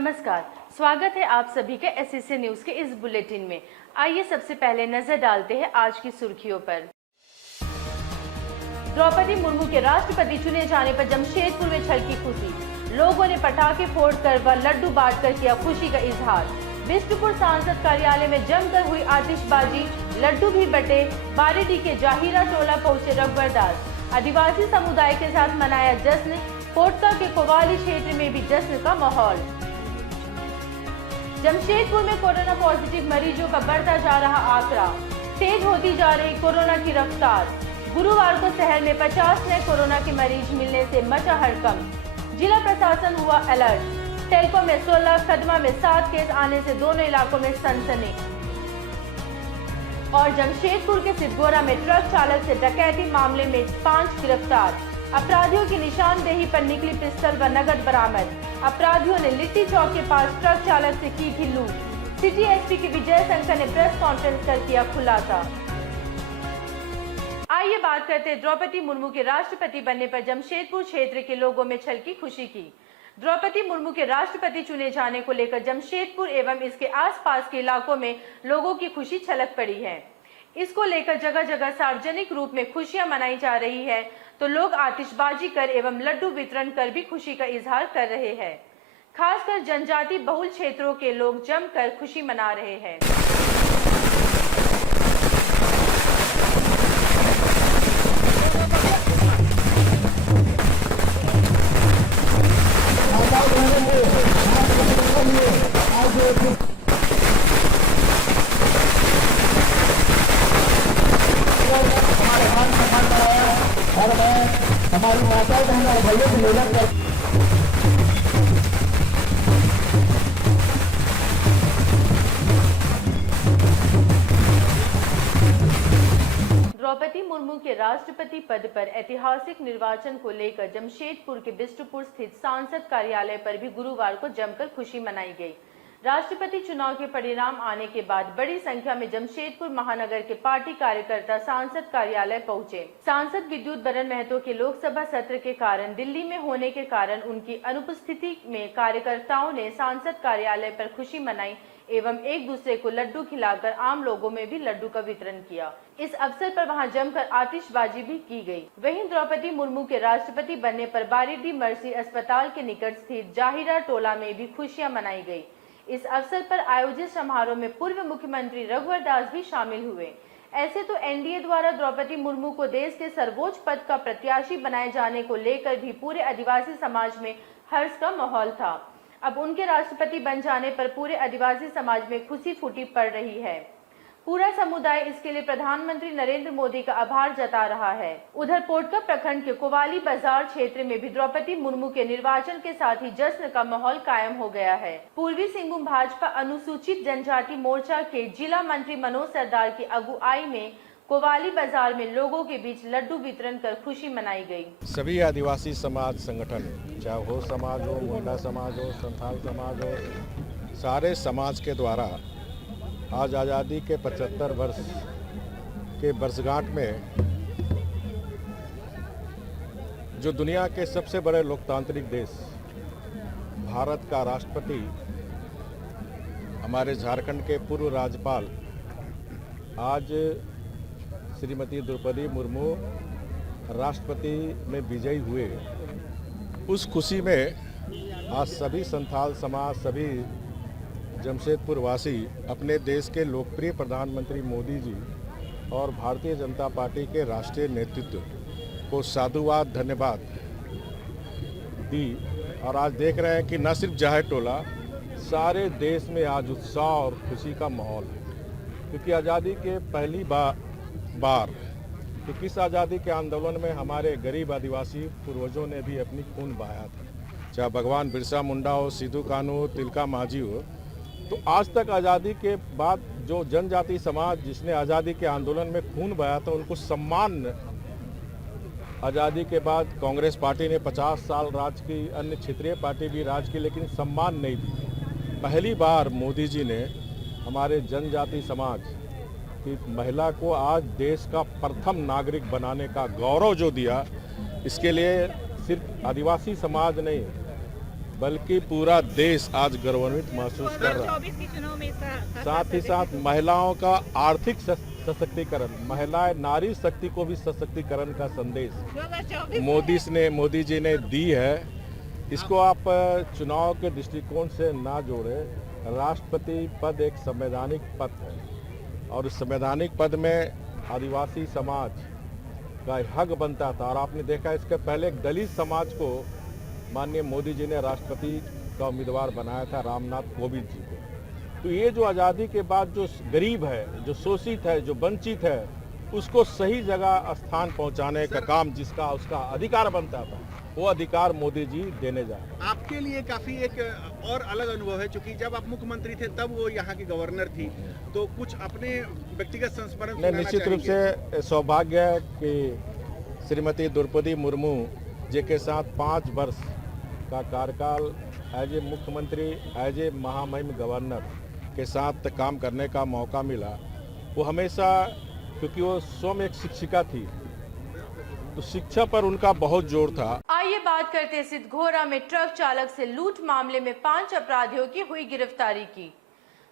नमस्कार, स्वागत है आप सभी के एसएससी न्यूज के इस बुलेटिन में। आइए सबसे पहले नजर डालते हैं आज की सुर्खियों पर। द्रौपदी मुर्मू के राष्ट्रपति चुने जाने पर जमशेदपुर में छलकी खुशी। लोगों ने पटाखे फोड़कर व लड्डू बांटकर किया खुशी का इजहार। बिष्टुपुर सांसद कार्यालय में जमकर हुई आतिशबाजी, लड्डू भी बटे। बारीडीह के जाहिरा टोला पहुंचे रघुवर दास। आदिवासी समुदाय के साथ मनाया जश्न। पोटका के कोवाली क्षेत्र में भी जश्न का माहौल। जमशेदपुर में कोरोना पॉजिटिव मरीजों का बढ़ता जा रहा आंकड़ा। तेज होती जा रही कोरोना की रफ्तार। गुरुवार को शहर में 50 नए कोरोना के मरीज मिलने से मचा हड़कंप। जिला प्रशासन हुआ अलर्ट। टेल्को में 16, कदमा में 7 केस आने से दोनों इलाकों में सनसनी। और जमशेदपुर के सिद्धगोरा में ट्रक चालक से डकैती मामले में 5 गिरफ्तार। अपराधियों की निशानदेही पर निकली पिस्टल व नकद बरामद। अपराधियों ने लिट्टी चौक के पास ट्रक चालक से की थी लूट। सिटी एसपी के विजय शंकर ने प्रेस कॉन्फ्रेंस कर किया खुलासा। आइए बात करते हैं द्रौपदी मुर्मू के राष्ट्रपति बनने पर जमशेदपुर क्षेत्र के लोगों में छलकी खुशी की। द्रौपदी मुर्मू के राष्ट्रपति चुने जाने को लेकर जमशेदपुर एवं इसके आसपास के इलाकों में लोगों की खुशी छलक पड़ी है। इसको लेकर जगह जगह सार्वजनिक रूप में खुशियां मनाई जा रही है, तो लोग आतिशबाजी कर एवं लड्डू वितरण कर भी खुशी का इजहार कर रहे हैं। खासकर जनजाति बहुल क्षेत्रों के लोग जमकर खुशी मना रहे हैं। और मैं हमारी माता बहन और भाइयों से निवेदन कर द्रौपदी मुर्मू के राष्ट्रपति पद पर ऐतिहासिक निर्वाचन को लेकर जमशेदपुर के बिष्टुपुर स्थित सांसद कार्यालय पर भी गुरुवार को जमकर खुशी मनाई गई। राष्ट्रपति चुनाव के परिणाम आने के बाद बड़ी संख्या में जमशेदपुर महानगर के पार्टी कार्यकर्ता सांसद कार्यालय पहुंचे। सांसद विद्युत बरन महतो के लोकसभा सत्र के कारण दिल्ली में होने के कारण उनकी अनुपस्थिति में कार्यकर्ताओं ने सांसद कार्यालय पर खुशी मनाई एवं एक दूसरे को लड्डू खिलाकर आम लोगों में भी लड्डू का वितरण किया। इस अवसर पर वहां जमकर आतिशबाजी भी की गई। वहीं द्रौपदी मुर्मू के राष्ट्रपति बनने पर बारीडीह मर्सी अस्पताल के निकट स्थित जाहिरा टोला में भी खुशियां मनाई गई। इस अवसर पर आयोजित समारोह में पूर्व मुख्यमंत्री रघुवर दास भी शामिल हुए। ऐसे तो एनडीए द्वारा द्रौपदी मुर्मू को देश के सर्वोच्च पद का प्रत्याशी बनाए जाने को लेकर भी पूरे आदिवासी समाज में हर्ष का माहौल था। अब उनके राष्ट्रपति बन जाने पर पूरे आदिवासी समाज में खुशी फूटी पड़ रही है। पूरा समुदाय इसके लिए प्रधानमंत्री नरेंद्र मोदी का आभार जता रहा है। उधर पोटका प्रखंड के कोवाली बाजार क्षेत्र में भी द्रौपदी मुर्मू के निर्वाचन के साथ ही जश्न का माहौल कायम हो गया है। पूर्वी सिंहभूम भाजपा अनुसूचित जनजाति मोर्चा के जिला मंत्री मनोज सरदार की अगुवाई में कोवाली बाजार में लोगों के बीच लड्डू वितरण कर खुशी मनाई गई। सभी आदिवासी समाज संगठन, चाहे हो समाज हो, मुंडा समाज हो, संथाल समाज हो, सारे समाज के द्वारा आज आज़ादी के 75 वर्ष के वर्षगांठ में जो दुनिया के सबसे बड़े लोकतांत्रिक देश भारत का राष्ट्रपति हमारे झारखंड के पूर्व राज्यपाल आज श्रीमती द्रौपदी मुर्मू राष्ट्रपति में विजयी हुए, उस खुशी में आज सभी संथाल समाज, सभी जमशेदपुर वासी अपने देश के लोकप्रिय प्रधानमंत्री मोदी जी और भारतीय जनता पार्टी के राष्ट्रीय नेतृत्व को साधुवाद, धन्यवाद दी। और आज देख रहे हैं कि न सिर्फ जाहिर टोला, सारे देश में आज उत्साह और खुशी का माहौल है, क्योंकि आज़ादी के पहली बार 21 आज़ादी के आंदोलन में हमारे गरीब आदिवासी पूर्वजों ने भी अपनी खून बहाया था, चाहे भगवान बिरसा मुंडा हो, सिद्धू कान्हू हो, तिलका मांझी हो। तो आज तक आज़ादी के बाद जो जनजाति समाज जिसने आज़ादी के आंदोलन में खून बहाया था, उनको सम्मान आज़ादी के बाद कांग्रेस पार्टी ने 50 साल राज की, अन्य क्षेत्रीय पार्टी भी राज की, लेकिन सम्मान नहीं दी। पहली बार मोदी जी ने हमारे जनजाति समाज की महिला को आज देश का प्रथम नागरिक बनाने का गौरव जो दिया, इसके लिए सिर्फ आदिवासी समाज नहीं, बल्कि पूरा देश आज गौरवान्वित महसूस कर रहा है। 2024 के चुनाव में इसका साथ ही साथ महिलाओं का आर्थिक सशक्तिकरण, महिलाएं नारी शक्ति को भी सशक्तिकरण का संदेश 2024 मोदी जी ने दी है। इसको आप चुनाव के दृष्टिकोण से ना जोड़े। राष्ट्रपति पद एक संवैधानिक पद है और इस संवैधानिक पद में आदिवासी समाज का हक बनता था। और आपने देखा इसके पहले एक दलित समाज को माननीय मोदी जी ने राष्ट्रपति का उम्मीदवार बनाया था, रामनाथ कोविंद जी को। तो ये जो आज़ादी के बाद जो गरीब है, जो शोषित है, जो वंचित है, उसको सही जगह स्थान पहुंचाने का काम जिसका उसका अधिकार बनता था, वो अधिकार मोदी जी देने जा रहे हैं। आपके लिए काफी एक और अलग अनुभव है, क्योंकि जब आप मुख्यमंत्री थे तब वो यहाँ की गवर्नर थी, तो कुछ अपने व्यक्तिगत संस्मरण सुनाना निश्चित रूप चाहेंगे? से सौभाग्य है कि श्रीमती द्रौपदी मुर्मू जी के साथ 5 वर्ष का कार्यकाल एज ए मुख्यमंत्री, एज ए महामहिम गवर्नर के साथ काम करने का मौका मिला। वो हमेशा, क्योंकि वो स्वयं एक शिक्षिका थी, तो शिक्षा पर उनका बहुत जोर था। आइए बात करते हैं सिद्धघोरा में ट्रक चालक से लूट मामले में 5 अपराधियों की हुई गिरफ्तारी की।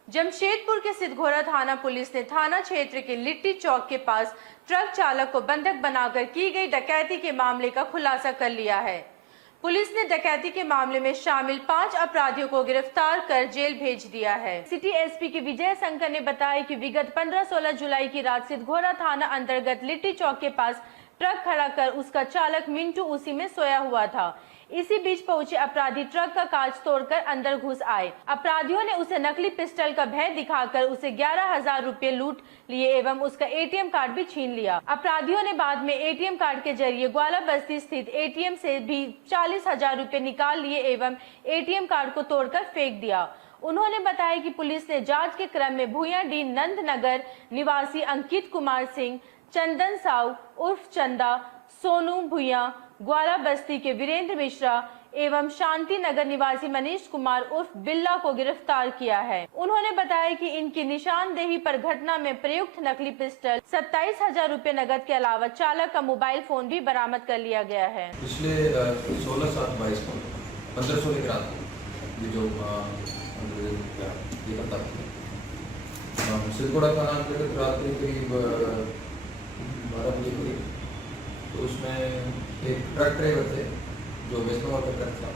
जमशेदपुर के सिद्धघोरा थाना पुलिस ने थाना क्षेत्र के लिट्टी चौक के पास ट्रक चालक को बंधक बनाकर की गई डकैती के मामले का खुलासा कर लिया है। पुलिस ने डकैती के मामले में शामिल 5 अपराधियों को गिरफ्तार कर जेल भेज दिया है। सिटी एसपी के विजय शंकर ने बताया कि विगत 15-16 जुलाई की रात सिद्धघोरा थाना अंतर्गत लिट्टी चौक के पास ट्रक खड़ा कर उसका चालक मिंटू उसी में सोया हुआ था। इसी बीच पहुंचे अपराधी ट्रक का कांच तोड़कर अंदर घुस आए। अपराधियों ने उसे नकली पिस्टल का भय दिखाकर उसे 11,000 रुपए लूट लिए एवं उसका एटीएम कार्ड भी छीन लिया। अपराधियों ने बाद में एटीएम कार्ड के जरिए ग्वाला बस्ती स्थित एटीएम से भी 40,000 रुपए निकाल लिए एवं एटीएम कार्ड को तोड़कर फेंक दिया। उन्होंने बताया कि पुलिस ने जांच के क्रम में भूयाडीह नंदनगर निवासी अंकित कुमार सिंह, चंदन साव उर्फ चंदा, सोनू भूया, ग्वाला बस्ती के वीरेंद्र मिश्रा एवं शांति नगर निवासी मनीष कुमार उर्फ बिल्ला को गिरफ्तार किया है। उन्होंने बताया कि इनकी निशानदेही पर घटना में प्रयुक्त नकली पिस्टल, 27,000 रुपए नकद के अलावा चालक का मोबाइल फोन भी बरामद कर लिया गया है। पिछले 16/7/22 को 15/16 की रात को ये जो ये करता सिद्धघोरा थाना अंतर्गत रात्रि करीब 12 बजे करीब, तो उसमें एक ट्रक ड्राइवर थे जो वेस्टनोवा का ट्रक था,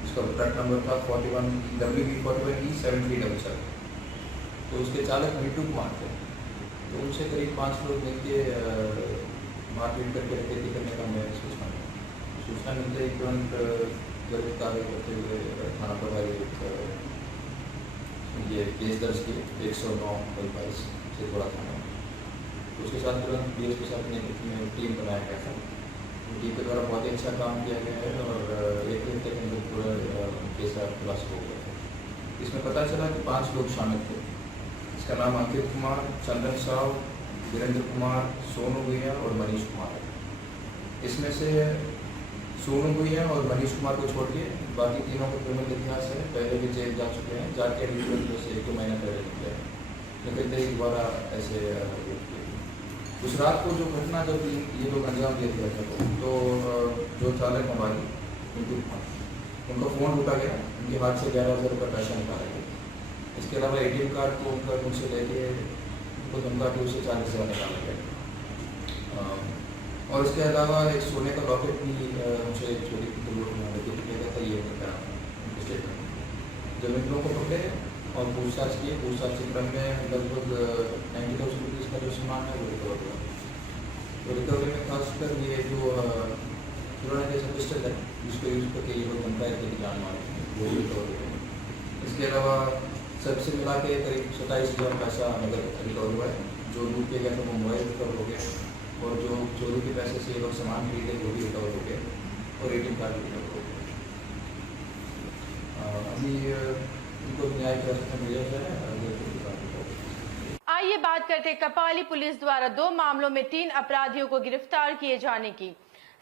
जिसका ट्रक नंबर था 41WB41E7377। तो उसके चालक मिट्टू कुमार थे। तो उनसे करीब 5 लोग मिलके मारपीट करके डकैती करने का हमें सूचना मिलते ही तुरंत जरूर कार्रवाई करते हुए थाना प्रभारी ये केस दर्ज किए 109/22 सिद्धघोरा थाना। उसके साथ तुरंत DSP साहब के नेतृत्व में टीम बनाया गया था। टीम के द्वारा बहुत ही अच्छा काम किया गया है और एक घंटे के अंदर पूरा केस का खुलासा हो गया है। इसमें पता चला कि 5 लोग शामिल थे। इसका नाम अंकित कुमार, चंदन साव, वीरेंद्र कुमार, सोनू भूया और मनीष कुमार है। इसमें से सोनू भूया और मनीष कुमार को छोड़ के बाकी तीनों का क्रिमिनल इतिहास है, पहले भी जेल जा चुके हैं, जाके एडिशनल से 1-2 महीना पहले निकले हैं, लेकिन दोबारा ऐसे। उस रात को जो घटना जब ये लोग अंजाम दिए थे तो जो चालक हमारी उनका फ़ोन उठा गया, उनके हाथ से 11,000 रुपये पैसा निकाला गया। इसके अलावा एटीएम कार्ड को उनसे लेके उनको धमका के उसे 40,000 निकाला गया। और इसके अलावा एक सोने का लॉकेट भी उनसे चोरी किया गया था। ये जब इन लोगों को पकड़े और पूछताछ किए, पूछताछ के क्रम में लगभग 90,000 रुपीज़ का जो सामान है वो रिकवर हुआ। तो रिकवरी में खासकर ये जो पुराना जैसा पिस्टल है जिसको यूज़ करके ये लोग धमकाए थे कि जान मारे, वो भी रिकवर हुआ। इसके अलावा सबसे मिला के करीब 27,000 पैसा नगद रिकवर हुआ है। जो लूट के गया था वो मोबाइल रिकवर हो गया और जो चोरी के पैसे से ये लोग सामान खरीदे वो भी रिकवर हो गए और एटीएम कार्ड भी रिकवर हो गया। अभी उनको न्याय का रास्ता मिल जाता है। आइए बात करते हैं कपाली पुलिस द्वारा 2 मामलों में 3 अपराधियों को गिरफ्तार किए जाने की।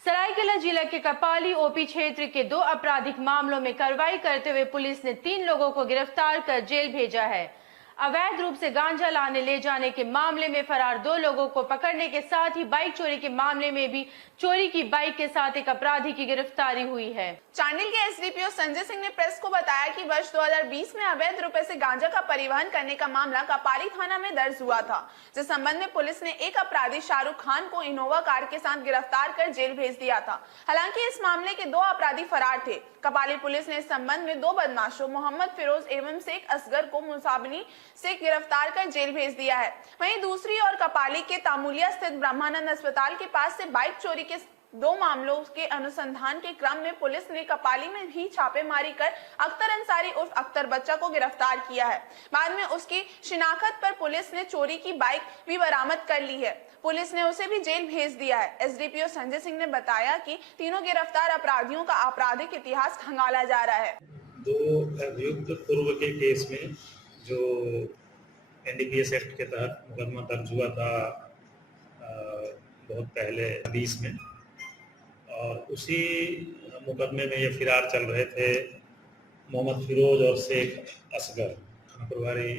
सरायकेला जिला के कपाली ओपी क्षेत्र के 2 आपराधिक मामलों में कार्रवाई करते हुए पुलिस ने 3 लोगों को गिरफ्तार कर जेल भेजा है। अवैध रूप से गांजा लाने ले जाने के मामले में फरार 2 लोगों को पकड़ने के साथ ही बाइक चोरी के मामले में भी चोरी की बाइक के साथ एक अपराधी की गिरफ्तारी हुई है। चांडिल के एसडीपीओ संजय सिंह ने प्रेस को बताया कि वर्ष 2020 में अवैध रूप से गांजा का परिवहन करने का मामला कपाली थाना में दर्ज हुआ था, जिस संबंध में पुलिस ने एक अपराधी शाहरुख खान को इनोवा कार के साथ गिरफ्तार कर जेल भेज दिया था। हालांकि इस मामले के 2 अपराधी फरार थे। कपाली पुलिस ने इस संबंध में 2 बदमाशों मोहम्मद फिरोज एवं शेख असगर को मुसाबनी से गिरफ्तार कर जेल भेज दिया है। वहीं दूसरी ओर कपाली के तामुलिया स्थित ब्रह्मानंद अस्पताल के पास से बाइक चोरी के 2 मामलों के अनुसंधान के क्रम में पुलिस ने कपाली में भी छापेमारी कर अख्तर अंसारी उर्फ अख्तर बच्चा को गिरफ्तार किया है। बाद में उसकी शिनाख्त पर पुलिस ने चोरी की बाइक भी बरामद कर ली है। पुलिस ने उसे भी जेल भेज दिया है। एसडीपीओ संजय सिंह ने बताया कि तीनों गिरफ्तार अपराधियों का आपराधिक इतिहास खंगाला जा रहा है। 2 अभियुक्त पूर्व के केस में जो एनडीपीएस एक्ट के तहत मुकदमा दर्ज हुआ था बहुत पहले 20 में, और उसी मुकदमे में ये फिरार चल रहे थे मोहम्मद फिरोज और शेख असगर प्रभारी,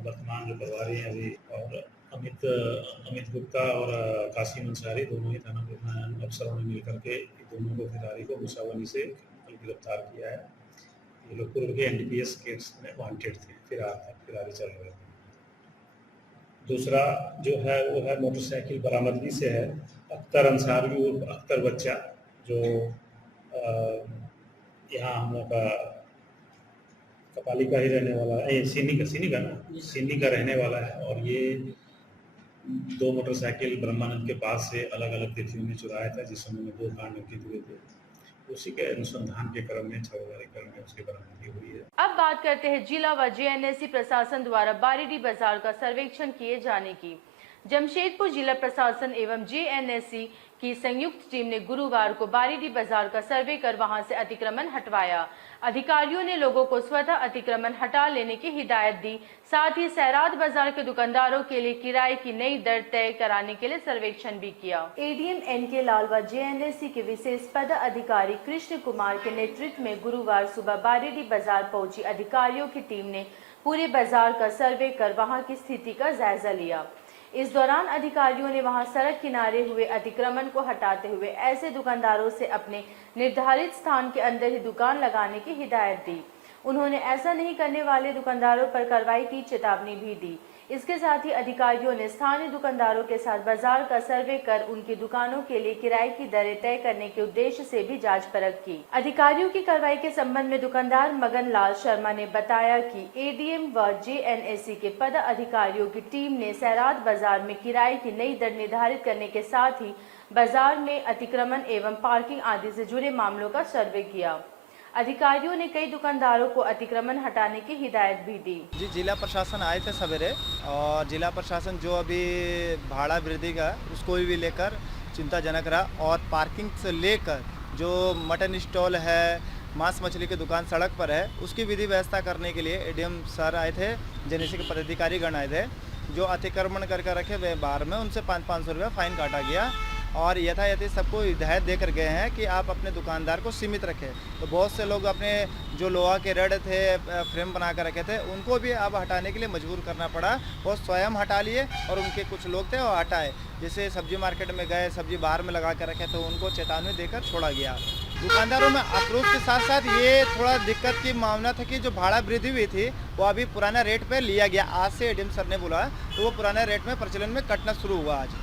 वर्तमान जो प्रभारी हैं अभी, और अमित गुप्ता और कासिम अंसारी, दोनों ही थाना प्रधान अफसरों ने मिलकर के दोनों को फिरारी को मुसावनी से गिरफ्तार किया है। ये लोग पूर्व के एनडीपीएस केस में वांटेड थे, फिरारी चल रहे थे। दूसरा जो है वो है मोटरसाइकिल बरामदगी से है अख्तर अंसारी उर्फ अख्तर बच्चा, जो यहाँ हम लोग का कपाली का ही रहने वाला है, सीनी का रहने वाला है। और ये 2 मोटरसाइकिल ब्रह्मानंद के पास से अलग अलग तिथियों में चुराया था, जिस समय में 2 कांड अंकित हुए थे। उसी के अनुसंधान के क्रम में छापेमारी क्रम में उसकी बरामदगी हुई है। अब बात करते हैं जिला व जेएनएससी प्रशासन द्वारा बारीडी बाजार का सर्वेक्षण किए जाने की। जमशेदपुर जिला प्रशासन एवं जेएनएससी की संयुक्त टीम ने गुरुवार को बारीडी बाजार का सर्वे कर वहां से अतिक्रमण हटवाया। अधिकारियों ने लोगों को स्वतः अतिक्रमण हटा लेने की हिदायत दी। साथ ही सैराद बाजार के दुकानदारों के लिए किराए की नई दर तय कराने के लिए सर्वेक्षण भी किया। एडीएम एनके लाल व जेएनएससी के विशेष पद अधिकारी कृष्ण कुमार के नेतृत्व में गुरुवार सुबह बारीडी बाजार पहुंची अधिकारियों की टीम ने पूरे बाजार का सर्वे कर वहां की स्थिति का जायजा लिया। इस दौरान अधिकारियों ने वहां सड़क किनारे हुए अतिक्रमण को हटाते हुए ऐसे दुकानदारों से अपने निर्धारित स्थान के अंदर ही दुकान लगाने की हिदायत दी। उन्होंने ऐसा नहीं करने वाले दुकानदारों पर कार्रवाई की चेतावनी भी दी। इसके साथ ही अधिकारियों ने स्थानीय दुकानदारों के साथ बाजार का सर्वे कर उनकी दुकानों के लिए किराए की दरें तय करने के उद्देश्य से भी जांच परख की। अधिकारियों की कार्रवाई के संबंध में दुकानदार मगन लाल शर्मा ने बताया कि एडीएम व जेएनएससी के पद अधिकारियों की टीम ने सैराद बाजार में किराए की नई दर निर्धारित करने के साथ ही बाजार में अतिक्रमण एवं पार्किंग आदि से जुड़े मामलों का सर्वे किया। अधिकारियों ने कई दुकानदारों को अतिक्रमण हटाने की हिदायत भी दी। जी, जिला प्रशासन आए थे सवेरे, और जिला प्रशासन जो अभी भाड़ा वृद्धि का उसको भी लेकर चिंताजनक रहा, और पार्किंग से लेकर जो मटन स्टॉल है, मांस मछली की दुकान सड़क पर है, उसकी विधि व्यवस्था करने के लिए एडीएम सर आए थे, जेएनएससी के पदाधिकारी गण आए थे। जो अतिक्रमण करके रखे हुए बाहर में उनसे 500 रुपये फाइन काटा गया, और यथायथी सबको हिदायत देकर गए हैं कि आप अपने दुकानदार को सीमित रखें। तो बहुत से लोग अपने जो लोहा के रड थे, फ्रेम बना कर रखे थे, उनको भी अब हटाने के लिए मजबूर करना पड़ा। वो स्वयं हटा लिए और उनके कुछ लोग थे वो हटाए। जैसे सब्जी मार्केट में गए, सब्जी बाहर में लगा कर रखे तो उनको चेतावनी देकर छोड़ा गया। दुकानदारों में आक्रोश के साथ साथ ये थोड़ा दिक्कत की मामला था कि जो भाड़ा वृद्धि हुई थी वो अभी पुराना रेट पे लिया गया। आज से एडीएम सर ने बोला तो वो पुराने रेट में प्रचलन में कटना शुरू हुआ। आज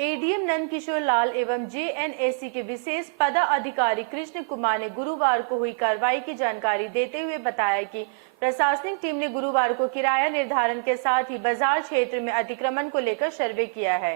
एडीएम नंदकिशोर लाल एवं जेएनएससी के विशेष पदाधिकारी कृष्ण कुमार ने गुरुवार को हुई कार्रवाई की जानकारी देते हुए बताया कि प्रशासनिक टीम ने गुरुवार को किराया निर्धारण के साथ ही बाजार क्षेत्र में अतिक्रमण को लेकर सर्वे किया है।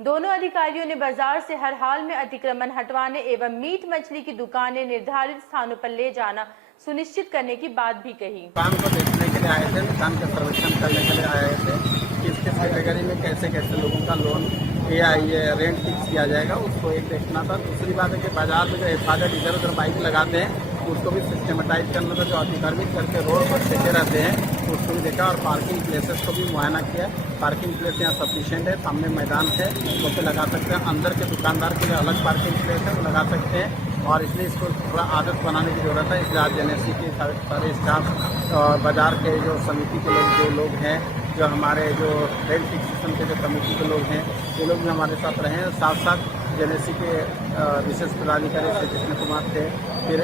दोनों अधिकारियों ने बाजार से हर हाल में अतिक्रमण हटवाने एवं मीट मछली की दुकानें निर्धारित स्थानों पर ले जाना सुनिश्चित करने की बात भी कही। दुकान को देखने के लिए आए थे, दुकान का सर्वेक्षण करने के लिए आए थे, किस किस कैटेगरी में कैसे कैसे लोगों का लोन या ये रेंट फिक्स किया जाएगा, उसको एक देखना था। दूसरी बात है कि बाजार में जो हिफाजत इधर उधर बाइक लगाते हैं उसको भी सिस्टमेटाइज करना था। जो अतिक्रमित करके रोड पर फेंके रहते हैं उसको भी देखा, और पार्किंग प्लेसेस को भी मुआयना किया। पार्किंग प्लेस यहाँ सफिशिएंट है, सामने मैदान है, उसको लगा सकते हैं। अंदर के दुकानदार के लिए अलग पार्किंग प्लेस है, वो लगा सकते हैं। और इसलिए इसको थोड़ा आदत बनाने की ज़रूरत है। इसलिए आज एनएससी के सारे स्टाफ और बाज़ार के जो समिति के लोग हैं, जो हमारे जो रेंट फिक्सेशन के जो कमेटी के लोग हैं, ये लोग भी हमारे साथ रहे हैं। साथ साथ एनएससी के विशेष पदाधिकारी श्री कृष्ण कुमार थे, फिर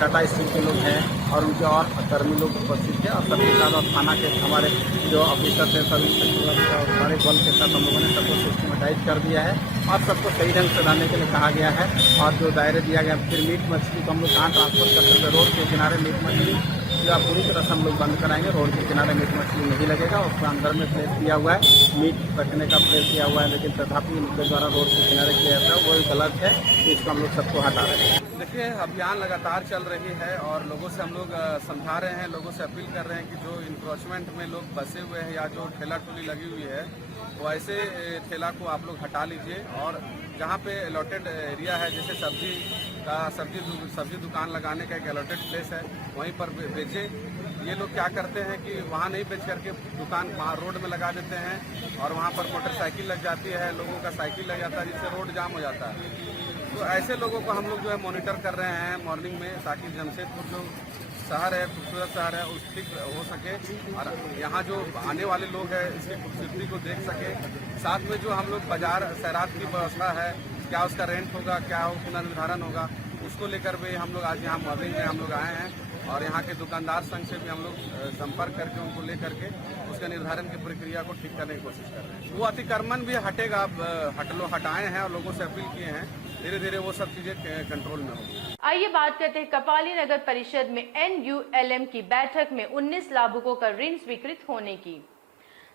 टाटा स्टील के लोग हैं और उनके और कर्मी लोग उपस्थित थे, और सभी साथ और थाना के हमारे जो ऑफिसर थे, सभी सारे बल के साथ हम लोगों ने सबको सिस्टमेटाइज कर दिया है और सबको सही ढंग से रहने के लिए कहा गया है। और जो दायरे दिया गया, फिर मीट मछली को हम लोग कहाँ ट्रांसफर कर सकते, रोड के किनारे मीट मछली या पूरी तरह से हम लोग बंद कराएंगे। रोड के किनारे मीट मछली नहीं लगेगा, उसके अंदर में प्लेस दिया हुआ है, मीट रखने का प्लेस दिया हुआ है, लेकिन तथापि उनके द्वारा रोड के किनारे किया जाता है, वो गलत है। इसको हम लोग सबको हटा रहे हैं। देखिए, अभियान लगातार चल रही है और लोगों से हम लोग समझा रहे हैं, लोगों से अपील कर रहे हैं कि जो इंक्रोचमेंट में लोग बसे हुए हैं या जो ठेला टोली लगी हुई है, वो ऐसे ठेला को आप लोग हटा लीजिए और जहाँ पे अलॉटेड एरिया है, जैसे सब्जी दुकान लगाने का एक अलॉटेड प्लेस है, वहीं पर बेचें। ये लोग क्या करते हैं कि वहाँ नहीं बेच करके दुकान वहाँ रोड में लगा देते हैं और वहाँ पर मोटरसाइकिल लग जाती है, लोगों का साइकिल लग जाता है, जिससे रोड जाम हो जाता है। तो ऐसे लोगों को हम लोग जो है मॉनिटर कर रहे हैं मॉर्निंग में, ताकि जमशेदपुर जो शहर है, खूबसूरत शहर है, उस ठीक हो सके और यहाँ जो आने वाले लोग हैं इसकी खूबसूरती को देख सके। साथ में जो हम लोग बाजार सैरात की व्यवस्था है, क्या उसका रेंट होगा, क्या पुनर्निर्धारण होगा, उसको लेकर भी हम लोग आज यहाँ मॉर्निंग में हम लोग आए हैं और यहाँ के दुकानदार संघ से भी हम लोग संपर्क करके उनको ले करके उसके निर्धारण की प्रक्रिया को ठीक करने की कोशिश कर रहे हैं। वो अतिक्रमण भी हटेगा, हटाए हैं और लोगों से अपील किए हैं, धीरे धीरे वो सब चीजें कंट्रोल में होगी। आइए बात करते हैं कपाली नगर परिषद में NULM की बैठक में 19 लाभुकों का ऋण स्वीकृत होने की।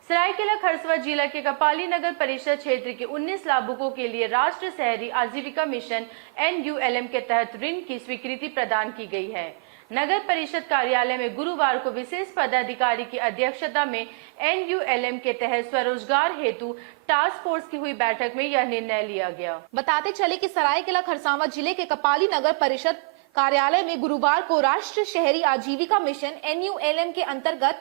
सरायकेला खरसवां जिला के कपाली नगर परिषद क्षेत्र के 19 लाभुकों के लिए राष्ट्रीय शहरी आजीविका मिशन NULM के तहत ऋण की स्वीकृति प्रदान की गई है। नगर परिषद कार्यालय में गुरुवार को विशेष पदाधिकारी की अध्यक्षता में NULM के तहत स्वरोजगार हेतु टास्क फोर्स की हुई बैठक में यह निर्णय लिया गया। बताते चले कि सरायकेला खरसावां जिले के कपाली नगर परिषद कार्यालय में गुरुवार को राष्ट्रीय शहरी आजीविका मिशन NULM के अंतर्गत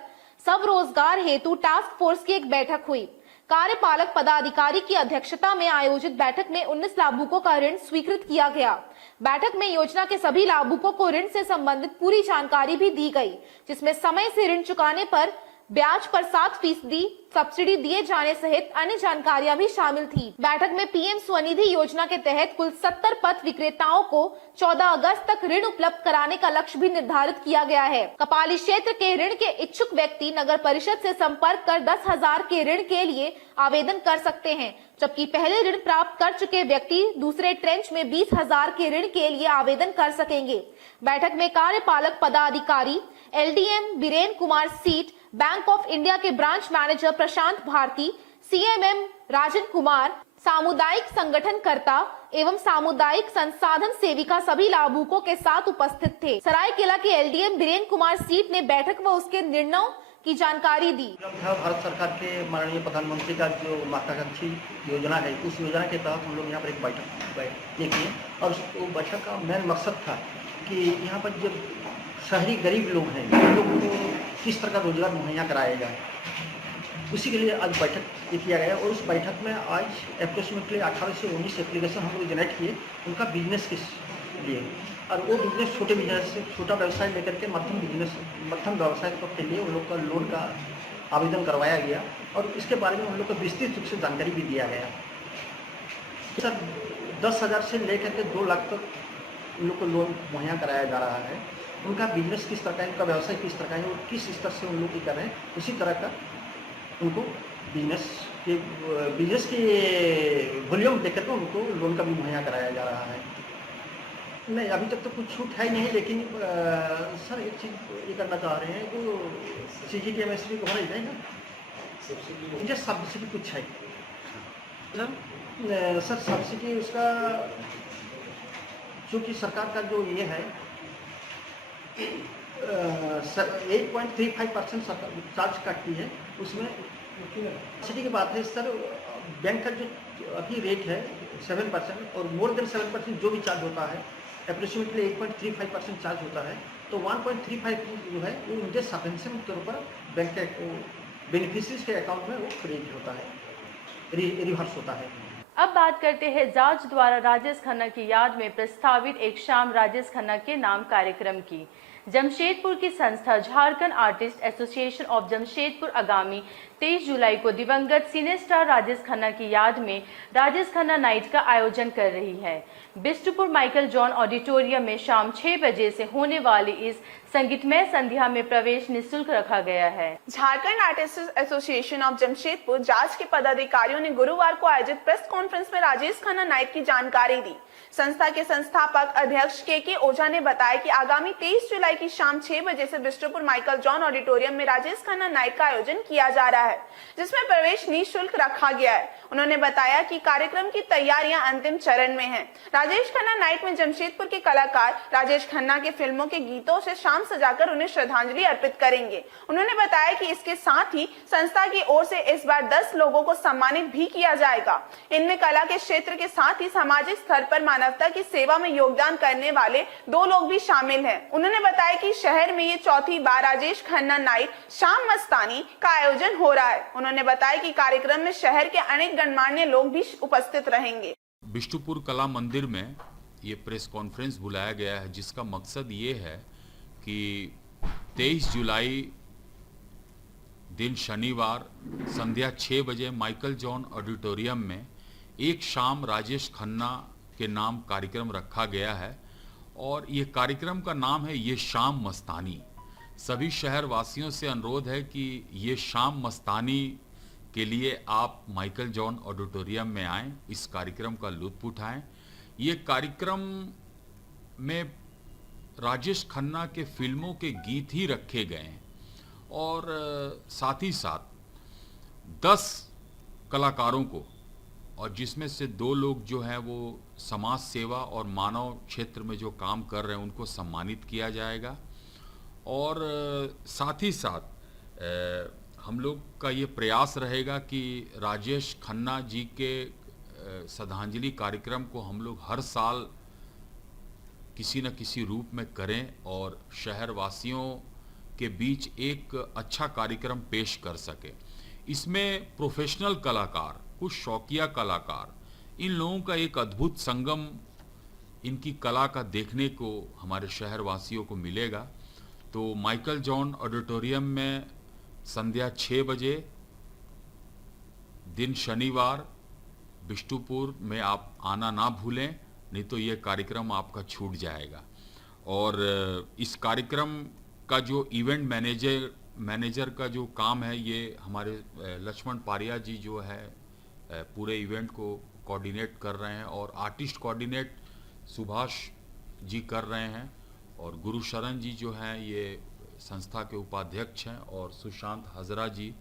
स्वरोजगार हेतु टास्क फोर्स की एक बैठक हुई। कार्यपालक पदाधिकारी की अध्यक्षता में आयोजित बैठक में 19 लाभुकों का ऋण स्वीकृत किया गया। बैठक में योजना के सभी लाभुकों को ऋण से संबंधित पूरी जानकारी भी दी गई, जिसमें समय से ऋण चुकाने पर ब्याज पर 7% सब्सिडी दिए जाने सहित अन्य जानकारियां भी शामिल थी। बैठक में PM स्वनिधि योजना के तहत कुल 70 पथ विक्रेताओं को 14 अगस्त तक ऋण उपलब्ध कराने का लक्ष्य भी निर्धारित किया गया है। कपाली क्षेत्र के ऋण के इच्छुक व्यक्ति नगर परिषद से संपर्क कर 10,000 के ऋण के लिए आवेदन कर सकते हैं, जबकि पहले ऋण प्राप्त कर चुके व्यक्ति दूसरे ट्रेंच में 20,000 के ऋण के लिए आवेदन कर सकेंगे। बैठक में कार्यपालक पदाधिकारी LDM Biren Kumar seat, bank of India के ब्रांच मैनेजर प्रशांत भारती, CMM राजन कुमार, सामुदायिक संगठनकर्ता एवं सामुदायिक संसाधन सेविका सभी लाभुकों के साथ उपस्थित थे। सरायकेला के LDM बीरेन कुमार सीट ने बैठक व उसके निर्णयों की जानकारी दी। भारत सरकार के माननीय प्रधानमंत्री का जो महत्वाकांक्षी योजना है, उस योजना के तहत हम लोग यहाँ पर एक बैठक किए और उस बैठक का मेन मकसद था कि यहाँ पर जब शहरी गरीब लोग हैं, उन लोगों को किस तरह का रोजगार मुहैया कराया जाए, उसी के लिए आज बैठक किया गया। और उस बैठक में आज अप्रोक्सीमेटली 18 से 19 एप्लीकेशन हम लोग जनरेट किए उनका बिजनेस के लिए, और वो बिजनेस छोटे बिजनेस से छोटा व्यवसाय लेकर के मध्यम व्यवसाय के लिए उन लोग का लोन का आवेदन करवाया गया और इसके बारे में उन लोग को विस्तृत रूप से जानकारी भी दिया गया। सर 10,000 से लेकर के 2 लाख तक उन लोग को लोन मुहैया कराया जा रहा है। उनका बिजनेस किस तरह का है, उनका व्यवसाय किस तरह का है और किस स्तर से उन लोग की कर रहे हैं, उसी तरह का उनको बिजनेस के वॉल्यूम देकर के उनको लोन का भी मुहैया कराया जा रहा है। नहीं, अभी तक तो कुछ छूट है ही नहीं, लेकिन सर एक चीज़ ये करना चाह रहे हैं तो CGT MSP को होना चाहिए ना, मुझे सब्सिडी कुछ है सर सब्सिडी उसका चूँकि सरकार का जो ये है 8.35% चार्ज काटती है, उसमें सब्सिडी की बात है सर। बैंक का जो अभी रेट है 7% और मोर देन 7% जो भी चार्ज होता है अप्रोक्सीमेटली 8.35% चार्ज होता है, तो 1.35 जो है वो मुझे सबवेंशन के तौर पर बैंक के बेनिफिशरीज के अकाउंट में वो क्रेडिट होता है, रिवर्स होता है। अब बात करते हैं जांच द्वारा राजेश खन्ना की याद में प्रस्तावित एक शाम राजेश खन्ना के नाम कार्यक्रम की। जमशेदपुर की संस्था Jharkhand artist association of Jamshedpur आगामी 23 जुलाई को दिवंगत सिने स्टार राजेश खन्ना की याद में राजेश खन्ना नाइट का आयोजन कर रही है। बिष्टुपुर माइकल जॉन ऑडिटोरियम में शाम 6 बजे से होने वाली इस संगीतमय संध्या में प्रवेश निःशुल्क रखा गया है। Jharkhand artist association of Jamshedpur जांच के पदाधिकारियों ने गुरुवार को आयोजित प्रेस कॉन्फ्रेंस में राजेश खन्ना नाइट की जानकारी दी। संस्था के संस्थापक अध्यक्ष के ओझा ने बताया कि आगामी 23 जुलाई की शाम 6 बजे से बिष्टुपुर माइकल जॉन ऑडिटोरियम में राजेश खन्ना नाइट का आयोजन किया जा रहा है, जिसमें प्रवेश निःशुल्क रखा गया है। उन्होंने बताया कि कार्यक्रम की तैयारियां अंतिम चरण में हैं। राजेश खन्ना नाइट में जमशेदपुर के कलाकार राजेश खन्ना के फिल्मों के गीतों से शाम सजाकर उन्हें श्रद्धांजलि अर्पित करेंगे। उन्होंने बताया कि इसके साथ ही संस्था की ओर से इस बार 10 लोगों को सम्मानित भी किया जाएगा। इनमें कला के क्षेत्र के साथ ही सामाजिक स्तर पर मानवता की सेवा में योगदान करने वाले 2 लोग भी शामिल हैं। उन्होंने बताया कि शहर में ये चौथी बार राजेश खन्ना नाइट शाम मस्तानी का आयोजन हो रहा है। उन्होंने बताया कि कार्यक्रम में शहर के अनेक गणमान्य लोग भी उपस्थित रहेंगे। बिष्टुपुर कला मंदिर में ये प्रेस कॉन्फ्रेंस बुलाया गया है, जिसका मकसद ये है कि 23 जुलाई दिन शनिवार संध्या 6 बजे माइकल जॉन ऑडिटोरियम में एक शाम राजेश खन्ना के नाम कार्यक्रम रखा गया है और ये कार्यक्रम का नाम है ये शाम मस्तानी। सभी शहर वासियों से अनुरोध है कि ये शाम मस्तानी के लिए आप माइकल जॉन ऑडिटोरियम में आएं, इस कार्यक्रम का लुत्फ उठाएं। ये कार्यक्रम में राजेश खन्ना के फिल्मों के गीत ही रखे गए हैं और साथ ही साथ 10 कलाकारों को, और जिसमें से 2 लोग जो हैं वो समाज सेवा और मानव क्षेत्र में जो काम कर रहे हैं उनको सम्मानित किया जाएगा। और साथ ही साथ हम लोग का ये प्रयास रहेगा कि राजेश खन्ना जी के श्रद्धांजलि कार्यक्रम को हम लोग हर साल किसी न किसी रूप में करें और शहर वासियों के बीच एक अच्छा कार्यक्रम पेश कर सके। इसमें प्रोफेशनल कलाकार, कुछ शौकिया कलाकार, इन लोगों का एक अद्भुत संगम इनकी कला का देखने को हमारे शहर वासियों को मिलेगा। तो माइकल जॉन ऑडिटोरियम में संध्या 6 बजे दिन शनिवार बिष्टुपुर में आप आना ना भूलें, नहीं तो ये कार्यक्रम आपका छूट जाएगा। और इस कार्यक्रम का जो इवेंट मैनेजर का जो काम है, ये हमारे लक्ष्मण पारिया जी जो है पूरे इवेंट को कोऑर्डिनेट कर रहे हैं और आर्टिस्ट कोऑर्डिनेट सुभाष जी कर रहे हैं और गुरुशरण जी जो हैं ये संस्था के उपाध्यक्ष हैं और सुशांत हजरा जी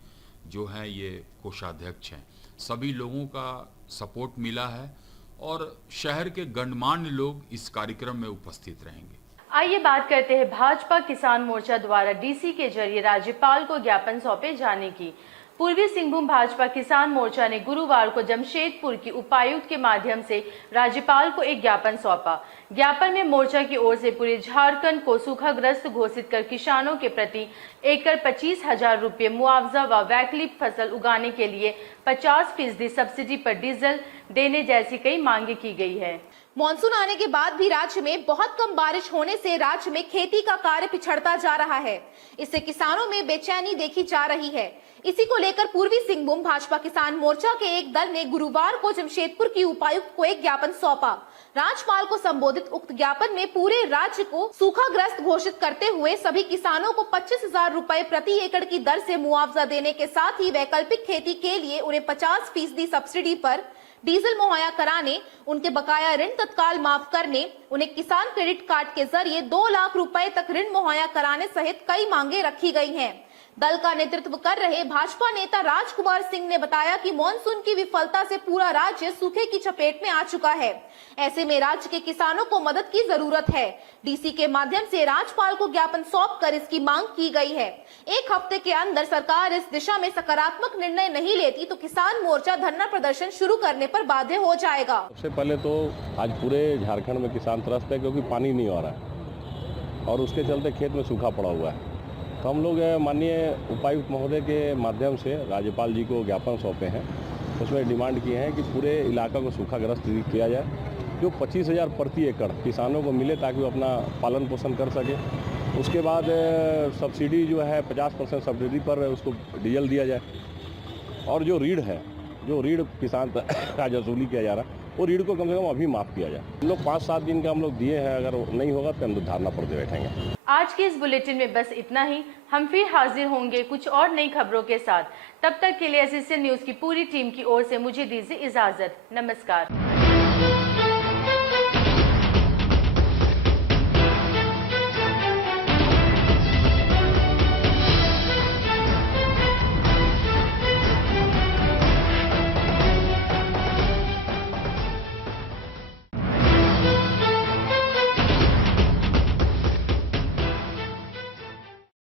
जो हैं ये कोषाध्यक्ष हैं। सभी लोगों का सपोर्ट मिला है और शहर के गणमान्य लोग इस कार्यक्रम में उपस्थित रहेंगे। आइए बात करते हैं भाजपा किसान मोर्चा द्वारा डीसी के जरिए राज्यपाल को ज्ञापन सौंपे जाने की। पूर्वी सिंहभूम भाजपा किसान मोर्चा ने गुरुवार को जमशेदपुर की उपायुक्त के माध्यम से राज्यपाल को एक ज्ञापन सौंपा। ज्ञापन में मोर्चा की ओर से पूरे झारखंड को सूखाग्रस्त घोषित कर किसानों के प्रति एकड़ 25,000 रुपये मुआवजा व वैकल्पिक फसल उगाने के लिए 50% सब्सिडी पर डीजल देने जैसी कई मांगे की गई है। मॉनसून आने के बाद भी राज्य में बहुत कम बारिश होने से राज्य में खेती का कार्य पिछड़ता जा रहा है। इससे किसानों में बेचैनी देखी जा रही है। इसी को लेकर पूर्वी सिंहभूम भाजपा किसान मोर्चा के एक दल ने गुरुवार को जमशेदपुर की उपायुक्त को एक ज्ञापन सौंपा। राज्यपाल को संबोधित उक्त ज्ञापन में पूरे राज्य को सूखाग्रस्त घोषित करते हुए सभी किसानों को 25,000 रुपए प्रति एकड़ की दर से मुआवजा देने के साथ ही वैकल्पिक खेती के लिए उन्हें 50% सब्सिडी पर डीजल मुहैया कराने, उनके बकाया ऋण तत्काल माफ करने, उन्हें किसान क्रेडिट कार्ड के जरिए 2 लाख रुपए तक ऋण मुहैया कराने सहित कई मांगे रखी गई हैं। दल का नेतृत्व कर रहे भाजपा नेता राजकुमार सिंह ने बताया कि मानसून की विफलता से पूरा राज्य सूखे की चपेट में आ चुका है। ऐसे में राज्य के किसानों को मदद की जरूरत है। डीसी के माध्यम से राज्यपाल को ज्ञापन सौंपकर इसकी मांग की गई है। 1 हफ्ते के अंदर सरकार इस दिशा में सकारात्मक निर्णय नहीं लेती तो किसान मोर्चा धरना प्रदर्शन शुरू करने पर बाध्य हो जाएगा। सबसे पहले तो आज पूरे झारखंड में किसान त्रस्त है क्योंकि पानी नहीं आ रहा है और उसके चलते खेत में सूखा पड़ा हुआ है। तो हम लोग माननीय उपायुक्त महोदय के माध्यम से राज्यपाल जी को ज्ञापन सौंपे हैं उसमें डिमांड किए हैं कि पूरे इलाका को सूखाग्रस्त किया जाए, जो 25,000 प्रति एकड़ किसानों को मिले ताकि वो अपना पालन पोषण कर सके। उसके बाद सब्सिडी जो है 50% सब्सिडी पर उसको डीजल दिया जाए, और जो रीढ़ है, जो रीढ़ किसान का वसूली किया जा रहा है, वो रीढ़ को कम से कम अभी माफ़ किया जाए। हम लोग 5-7 दिन का हम लोग दिए हैं, अगर नहीं होगा तो हम लोग धरना पर बैठेंगे। आज के इस बुलेटिन में बस इतना ही। हम फिर हाजिर होंगे कुछ और नई खबरों के साथ। तब तक के लिए एसएसएन न्यूज़ की पूरी टीम की ओर से मुझे दीजिए इजाज़त। नमस्कार।